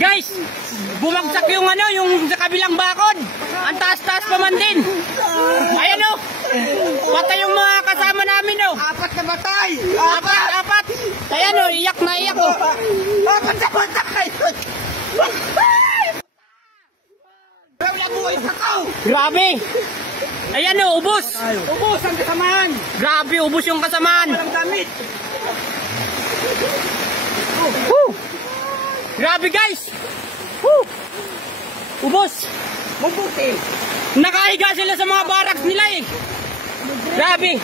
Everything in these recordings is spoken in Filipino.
Guys, bumagsak yung ano, yung sa kabilang bakod. Ang taas-taas pa man din. Ayan o. Patay yung mga kasama namin o. Apat na batay. Apat. Ayan o, iyak na iyak o. Apat na batay. Wala buhay sa tao. Grabe. Ayan o, ubos. Ubos ang kasamaan. Grabe, ubos yung kasamaan. Walang damit. Grabe guys. Ubos. Mabuti. Nakahiga sila sa mga barracks nila eh. Grabe.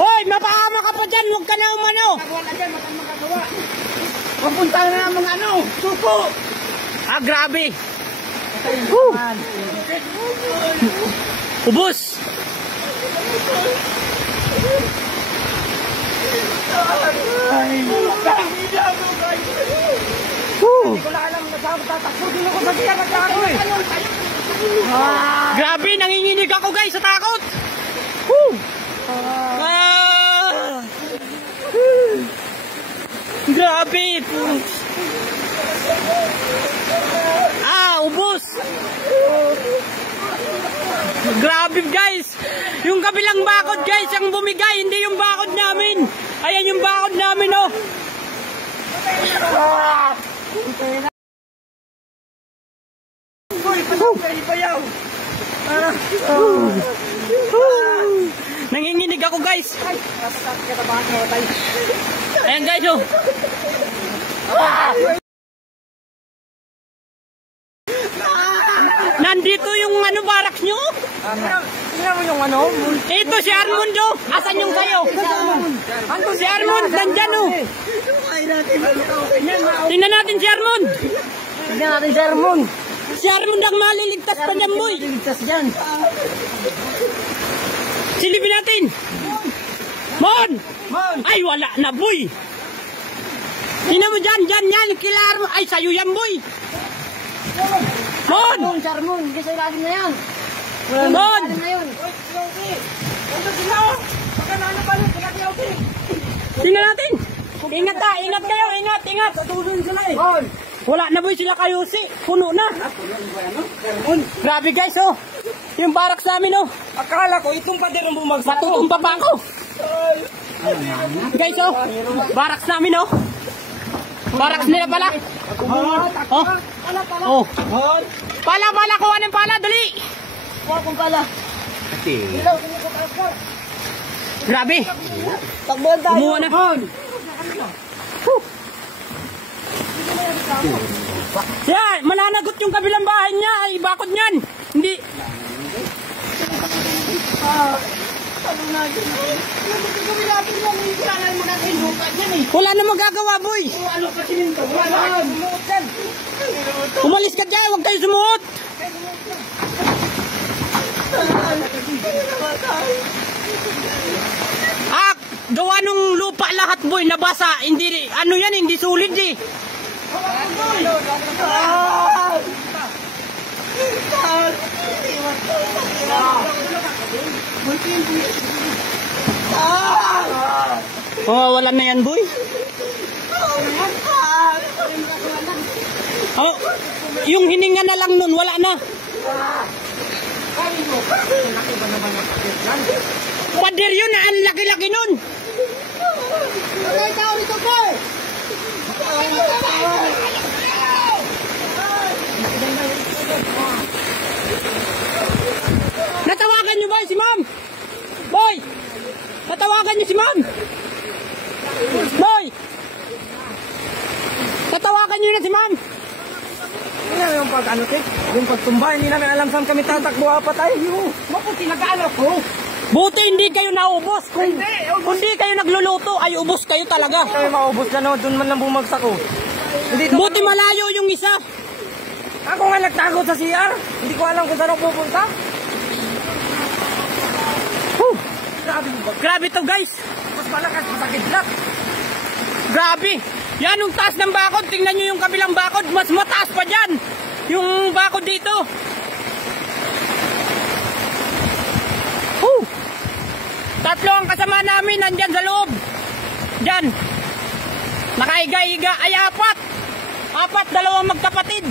Hoy, mapahama ka pa dyan. Huwag ka na umano. Papunta na ang mga ano. Supo. Ah, grabe. Ubos. Hindi ko na alam na tatakbo din ako sa tiyan at ako eh. Grabe, nanginginig ako guys sa takot. Grabe. Ubos. Grabe guys. Yung kabilang bakod guys, ang bumigay, hindi yung bakod namin. Ayan yung bakod namin oh. Nanginginig ako guys. Ayan guys oh. Nandito yung ano barracks nyo? Tingnan mo yung ano? Ito si Armond oh. Asan yung kayo? Si Armond, nandyan oh. Tingnan natin si Armond. Tingnan natin si Armond. Si Armond ang maliligtas pa dyan boy. Maliligtas dyan. Silipin natin. Mon! Ay wala na boy. Tingnan mo dyan, yan. Kila Armond. Ay sa'yo yan boy. Mon! Armond, hindi sa ilalim na yan. Mon! Tingnan natin. Ingat kayo, ingat. Wala na boy sila kayo si. Puno na. Grabe guys oh. Yung barracks namin oh. Akala ko itong pader ang bumagsak. Matutumpa pa ako. Guys oh. Barracks namin oh. Barracks nila pala. Oh. Pala, kuha ng pala, dali. Kuha kong pala. Grabe. Takbuhan tayo. Kumuha na. Yan, mananagot yung kabilang bahay niya. Ay, bakod niyan. Hindi. Wala na magagawa, boy. Umalis ka dyan, huwag kayo sumuot. Gawa nung lupa lahat, boy, nabasa. Hindi, ano yan, hindi sulit eh. Wala na yan, boy. Yung hininga na lang nun, wala na. Pader yun, ang laki-laki nun. Natawagan nyo ba si ma'am? Boy! Natawagan nyo si ma'am? Boy! Natawagan nyo na si ma'am? Hindi yung pag-ano, yung pagtumba, hindi namin alam saan kami tatakbo apat ay. Maputi nag-ano ko. Buti hindi kayo naubos. Kung hindi kayo nagluluto, ay ubos kayo talaga. Kayo maubos na no, doon man lang bumagsak ko. Buti malayo yung isa. Ako nga nagtago sa CR. Hindi ko alam kung saan ako pupunta. Grabe to guys. Mas malakas, masakit lang. Grabe. Yan yung taas ng bakod. Tingnan nyo yung kabilang bakod. Mas mataas pa dyan. Yung bakod dito. Tatlo ang kasama namin nandyan sa loob. Diyan. Nakaiga-iga ay apat. Apat, dalawang magkapatid.